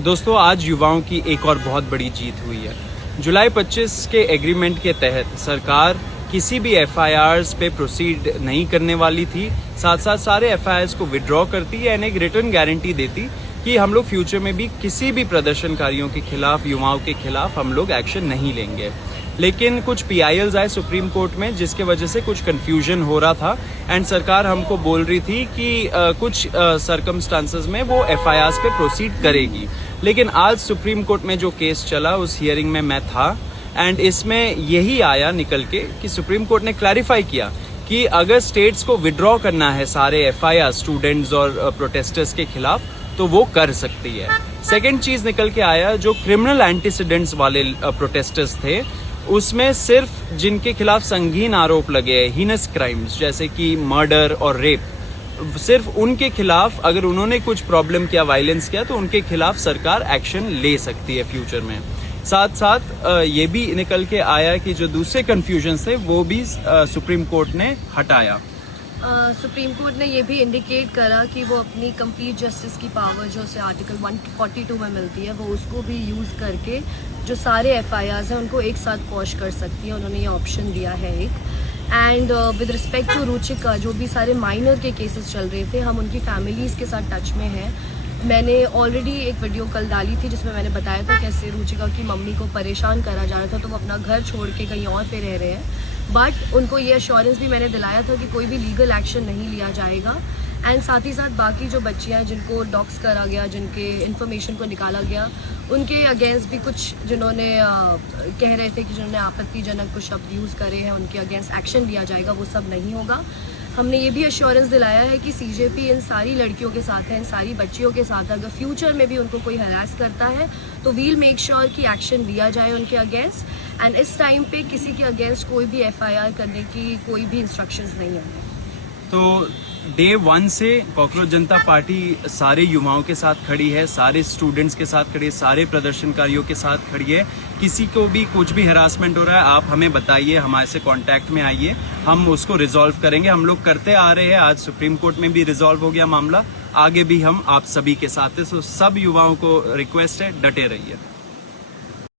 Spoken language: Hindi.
दोस्तों, आज युवाओं की एक और बहुत बड़ी जीत हुई है। जुलाई 25 के एग्रीमेंट के तहत सरकार किसी भी एफआईआर्स पे प्रोसीड नहीं करने वाली थी। साथ साथ सारे एफआईआर्स को विड्रॉ करती है एंड एक रिटर्न गारंटी देती कि हम लोग फ्यूचर में भी किसी भी प्रदर्शनकारियों के खिलाफ, युवाओं के खिलाफ हम लोग एक्शन नहीं लेंगे। लेकिन कुछ पीआईएल्स आए सुप्रीम कोर्ट में, जिसके वजह से कुछ कंफ्यूजन हो रहा था एंड सरकार हमको बोल रही थी कि कुछ सर्कमस्टांसेस में वो एफआईआर्स पे प्रोसीड करेगी। लेकिन आज सुप्रीम कोर्ट में जो केस चला, उस हियरिंग में मैं था एंड इसमें यही आया निकल के कि सुप्रीम कोर्ट ने क्लैरिफाई किया कि अगर स्टेट्स को विड्रॉ करना है सारे एफआईआर स्टूडेंट्स और प्रोटेस्टर्स के खिलाफ तो वो कर सकती है। सेकेंड चीज निकल के आया, जो क्रिमिनल एंटीसीडेंट्स वाले प्रोटेस्टर्स थे उसमें सिर्फ जिनके खिलाफ संगीन आरोप लगे हैं, हीनस क्राइम्स जैसे कि मर्डर और रेप, सिर्फ उनके खिलाफ अगर उन्होंने कुछ प्रॉब्लम किया, वायलेंस किया, तो उनके खिलाफ सरकार एक्शन ले सकती है फ्यूचर में। साथ साथ ये भी निकल के आया कि जो दूसरे कंफ्यूजन थे वो भी सुप्रीम कोर्ट ने हटाया। सुप्रीम कोर्ट ने ये भी इंडिकेट करा कि वो अपनी कंप्लीट जस्टिस की पावर जो उसे आर्टिकल 142 में मिलती है, वो उसको भी यूज़ करके जो सारे एफआईआर्स हैं उनको एक साथ क्वॉश कर सकती है। उन्होंने ये ऑप्शन दिया है एक। And with respect to Ruchika, जो भी सारे माइनर के केसेस चल रहे थे, हम उनकी फैमिलीज़ के साथ टच में हैं। मैंने ऑलरेडी एक वीडियो कल डाली थी जिसमें मैंने बताया था कैसे रुचिका की मम्मी को परेशान करा जा रहा था, तो वो अपना घर छोड़ के कहीं और पे रह रहे हैं। बट उनको ये अश्योरेंस भी मैंने दिलाया था कि कोई भी लीगल एक्शन नहीं लिया जाएगा। एंड साथ ही साथ बाकी जो बच्चियाँ जिनको डॉक्स करा गया, जिनके इन्फॉर्मेशन को निकाला गया, उनके अगेंस्ट भी कुछ जिन्होंने कह रहे थे कि जिन्होंने आपत्तिजनक कुछ शब्द यूज़ करे हैं, उनके अगेंस्ट एक्शन लिया जाएगा, वो सब नहीं होगा। हमने ये भी अश्योरेंस दिलाया है कि सीजेपी इन सारी लड़कियों के साथ है, इन सारी बच्चियों के साथ। अगर फ्यूचर में भी उनको कोई हरास करता है तो वील मेक श्योर कि एक्शन लिया जाए उनके अगेंस्ट। एंड इस टाइम पे किसी के अगेंस्ट कोई भी एफआईआर करने की कोई भी इंस्ट्रक्शंस नहीं है। तो डे 1 से कॉकरोच जनता पार्टी सारे युवाओं के साथ खड़ी है, सारे स्टूडेंट्स के साथ खड़ी है, सारे प्रदर्शनकारियों के साथ खड़ी है। किसी को भी कुछ भी हरासमेंट हो रहा है, आप हमें बताइए, हमारे से कांटेक्ट में आइए, हम उसको रिजॉल्व करेंगे। हम लोग करते आ रहे हैं, आज सुप्रीम कोर्ट में भी रिजॉल्व हो गया मामला, आगे भी हम आप सभी के साथ हैं। सो सब युवाओं को रिक्वेस्ट है, डटे रहिए।